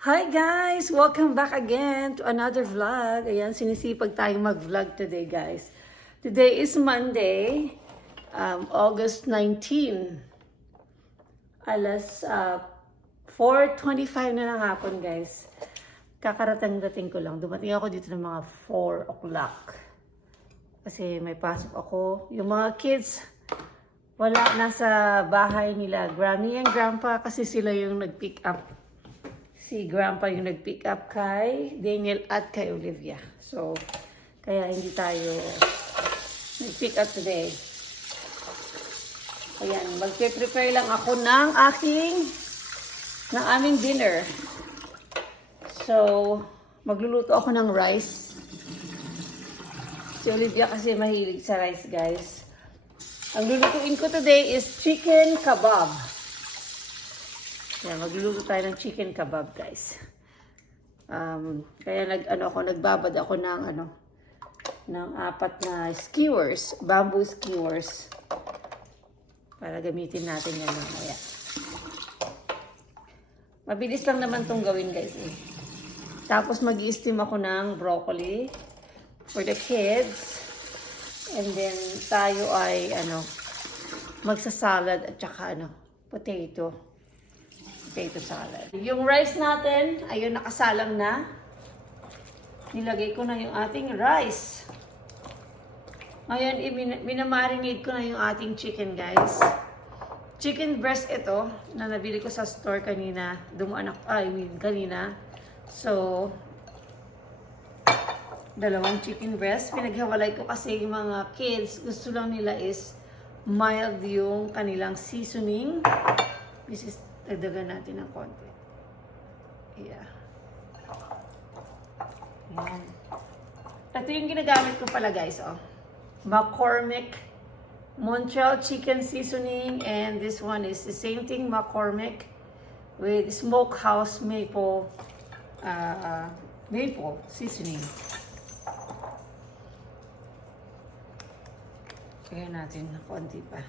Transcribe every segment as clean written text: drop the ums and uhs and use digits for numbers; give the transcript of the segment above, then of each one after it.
Hi guys! Welcome back again to another vlog. Ayan, sinisipag tayong mag-vlog today guys. Today is Monday, August 19. Alas 4:25 na ng hapon guys. Kakarating-dating ko lang. Dumating ako dito ng mga 4 o'clock. Kasi may pasok ako. Yung mga kids, wala, nasa bahay nila. Granny and Grandpa kasi sila yung nag-pick up. Si Grandpa yung nag-pick up kay Daniel at kay Olivia. So, kaya hindi tayo nag-pick up today. Ayan, mag-prepare lang ako ng aming dinner. So, magluluto ako ng rice. Si Olivia kasi mahilig sa rice, guys. Ang lulutuin ko today is chicken kebab. Yan, magluluto tayo ng chicken kebab, guys. Kaya nagbabad ako ng 4 na skewers, bamboo skewers. Para gamitin natin yan mamaya. Mabilis lang naman tong gawin, guys. Tapos mag-i-steam ako ng broccoli for the kids. And then tayo ay magsasalad at saka potato salad. Yung rice natin, ayun, nakasalang na. Nilagay ko na yung ating rice. Ngayon, minamarinate ko na yung ating chicken, guys. Chicken breast ito, na nabili ko sa store kanina. Kanina. So, 2 chicken breast. Pinaghawalay ko kasi yung mga kids, gusto lang nila is mild yung kanilang seasoning. This is dagdagan natin ng konti. Yeah. Ayan. Ito yung ginagamit ko pala, guys. McCormick Montreal Chicken Seasoning. And this one is the same thing, McCormick, with Smokehouse Maple Seasoning. Kaya natin ng konti pa.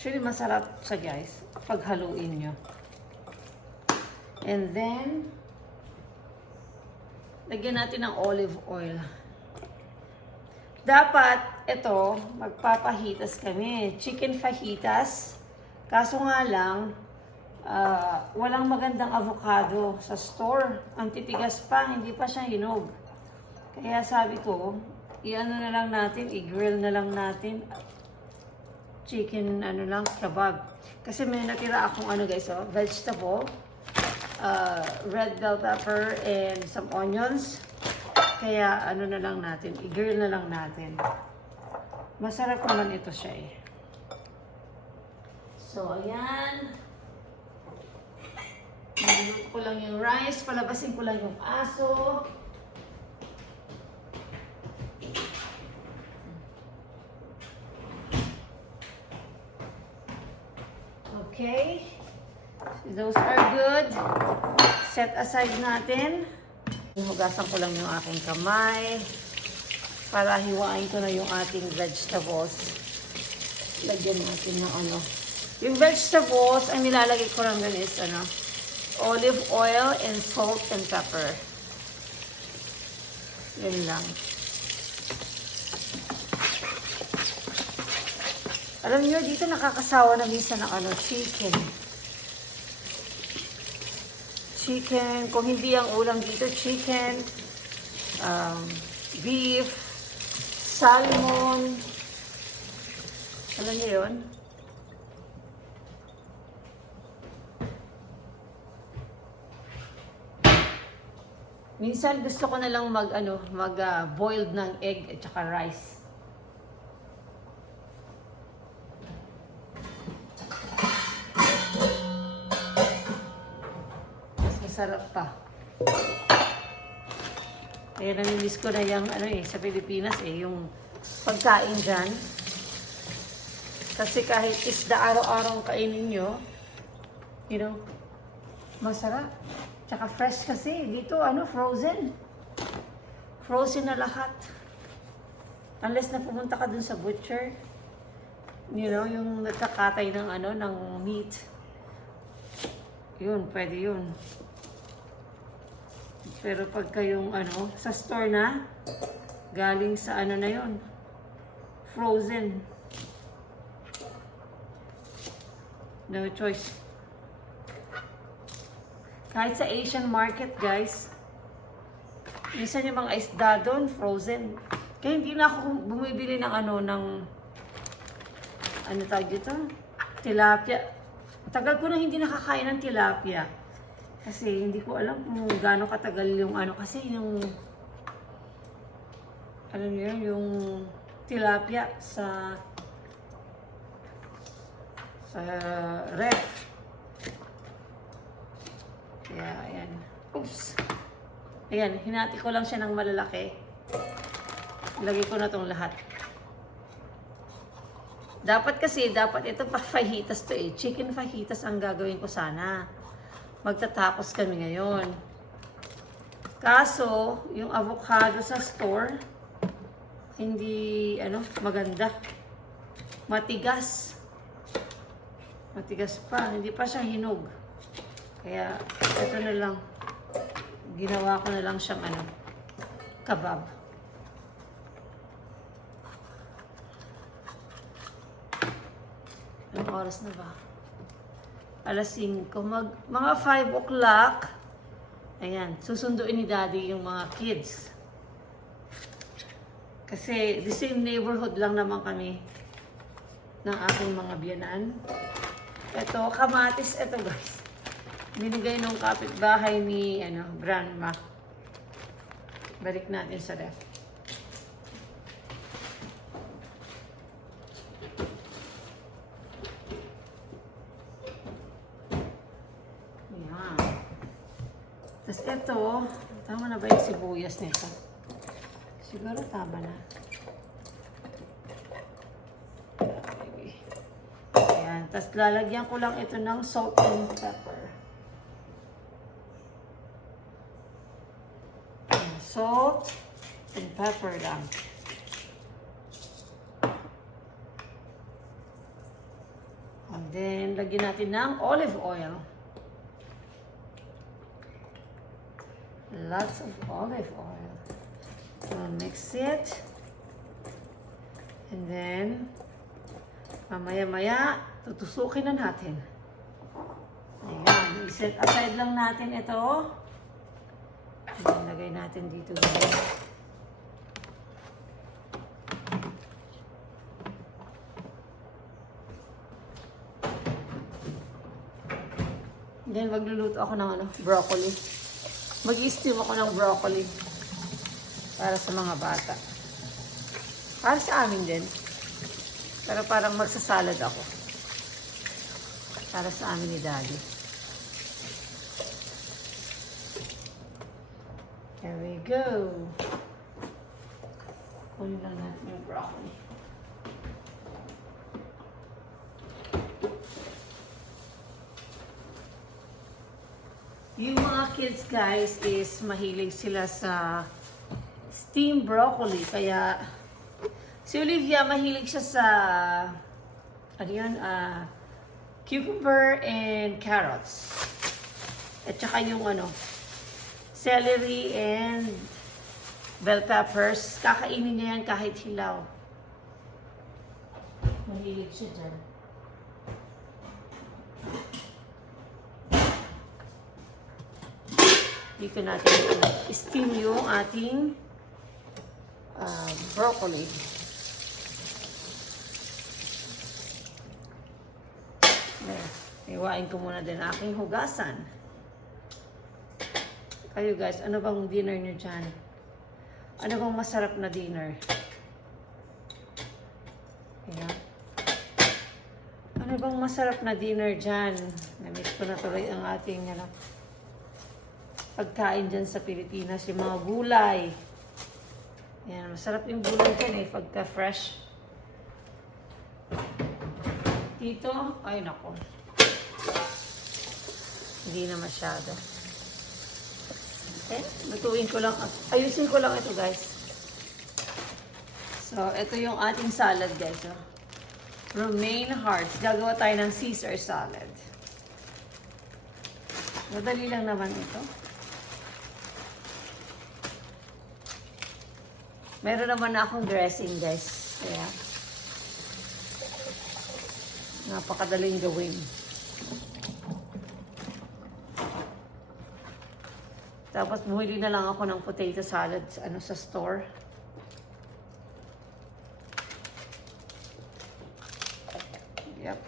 Actually, masarap siya, guys, pag haluin nyo. And then, lagyan natin ng olive oil. Dapat, ito, magpapahitas kami. Chicken fajitas. Kaso nga lang, walang magandang avocado sa store. Ang titigas pa, hindi pa siya hinog. Kaya sabi ko, i-ano na lang natin, i-grill na lang natin. Chicken, kebab. Kasi may natira akong vegetable, red bell pepper, and some onions. Kaya, na lang natin, i-grill na lang natin. Masarap naman ito siya eh. So, ayan. Niluluto ko lang yung rice, palabasin ko lang yung aso. Okay, those are good. Set aside natin. Hugasan ko lang yung aking kamay para hiwain ko na yung ating vegetables. Lagyan natin ng Yung vegetables, ang nilalagay ko lang dun is olive oil and salt and pepper. Yun lang. Alam niyo, dito nakakasawa na minsan ng chicken. Chicken, kung hindi ang ulam dito, chicken, beef, salmon. Alam niyo yun? Minsan gusto ko na lang boiled ng egg at saka rice. Sarap pa. Kaya namimiss ko na yung sa Pilipinas yung pagkain dyan. Kasi kahit isda araw-araw kainin nyo, masarap. Tsaka fresh kasi. Dito, frozen. Frozen na lahat. Unless na pumunta ka dun sa butcher. Yung nagkakatay ng meat. Yun, pwede yun. Pero pag kayong sa store na, galing sa na yon, frozen. No choice. Kahit sa Asian market, guys, minsan yung mga isda doon, frozen. Kaya hindi na ako bumibili ng tawag dito? Tilapia. Tagal ko na hindi nakakain ng tilapia. Kasi hindi ko alam kung gaano katagal yung kasi yung yung tilapia sa ref. Kaya, ayan. Oops. Ayan, hinati ko lang siya ng malalaki. Lagay ko na tong lahat. Dapat ito pa fajitas to eh. Chicken fajitas ang gagawin ko sana. Magtatapos kami ngayon. Kaso, yung avocado sa store, hindi, maganda. Matigas. Matigas pa. Hindi pa siya hinog. Kaya, ito na lang. Ginawa ko na lang siyang kebab. Anong oras na ba? Alas 5. Mga 5 o'clock. Ayan, susunduin ni Daddy yung mga kids. Kasi the same neighborhood lang naman kami ng aking mga biyanan. Ito, kamatis. Ito guys. Binigay nung kapitbahay ni grandma. Balik natin sa ref. Ayan. Tapos ito, tama na ba yung sibuyas nito? Siguro tama na. Ayan. Tapos lalagyan ko lang ito ng salt and pepper. Salt and pepper lang. And then, lagyan natin ng olive oil. Lots of olive oil. We'll mix it. And then, mamaya-maya, tutusukin na natin. Ayan. I-set aside lang natin ito. Lagay natin dito. Then, magluluto ako ng broccoli. Mag-i-steam ako ng broccoli para sa mga bata. Para sa amin din. Pero parang magsasalad ako. Para sa amin ni Daddy. There we go. Kunin lang natin yung broccoli. Yung mga kids guys is mahilig sila sa steamed broccoli. Kaya si Olivia mahilig siya sa cucumber and carrots. At saka yung celery and bell peppers. Kakainin niya yan kahit hilaw. Mahilig siya dyan. Dito natin steam yung ating broccoli. Iwain ko muna din aking hugasan. Kayo guys, ano bang dinner nyo dyan? Ano bang masarap na dinner? Ayan. Ano bang masarap na dinner dyan? Namiss ko na tuloy ang ating pagkain dyan sa Pilipinas. Yung mga gulay. Ayan, masarap yung gulay dyan pagka fresh. Dito, ay nako. Hindi na masyado. Lutuin ko lang. Ayusin ko lang ito guys. So, ito yung ating salad guys. Romaine hearts. Gagawa tayo ng Caesar salad. Madali lang naman ito. Meron naman na akong dressing, guys. Kaya, napakadaling gawin. Tapos, bumili na lang ako ng potato salad sa store. Yep.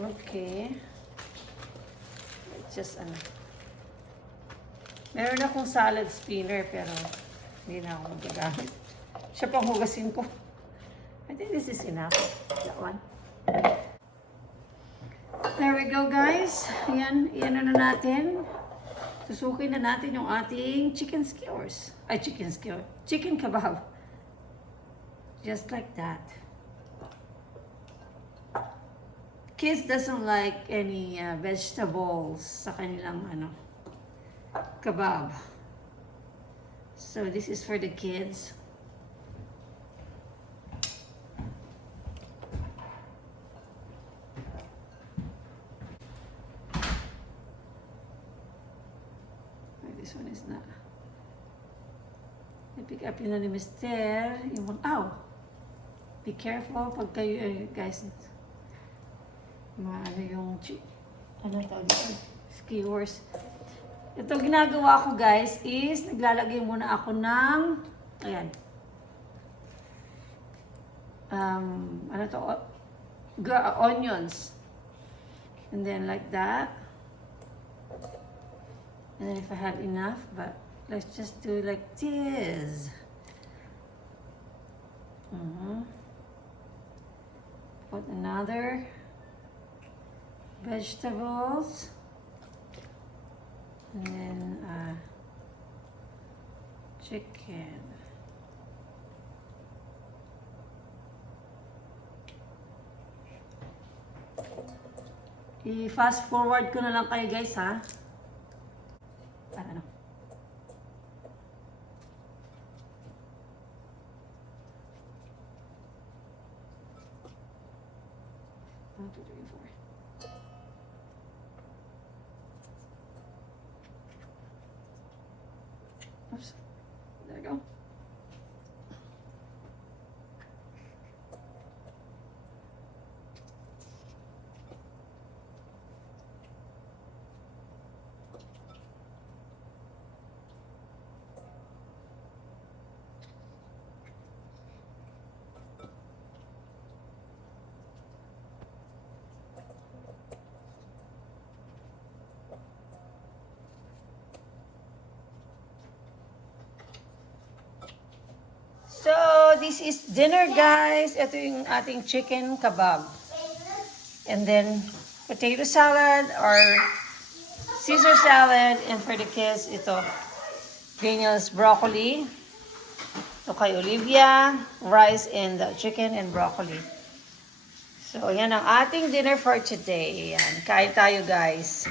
Okay. It's just meron akong salad spinner pero hindi na ako magagamit. Siya pang hugasin ko. I think this is enough. That one. There we go, guys. Yan na natin. Susukin na natin yung ating chicken skewers. Ay, chicken kebab. Just like that. Kids doesn't like any vegetables sa kanilang kebab. So this is for the kids. This one is not. I-pick up yun na ni Mister. Ow! Be careful pag kayo, guys. Yung tawag dito? Skewers. Ito ginagawa ko, guys, is naglalagay muna ako ng, ayan. Onions. And then like that. And then if I have enough, but let's just do like this. Put another vegetables. And then chicken. I-fast forward ko na lang kayo, guys, ha? Ano? 1, 2, 3, 4. Oops. There we go. So, this is dinner, guys. Ito yung ating chicken kebab. And then, potato salad or Caesar salad. And for the kids, ito, Daniel's broccoli. Ito kay Olivia, rice and chicken and broccoli. So, yan ang ating dinner for today. Yan. Kain tayo, guys.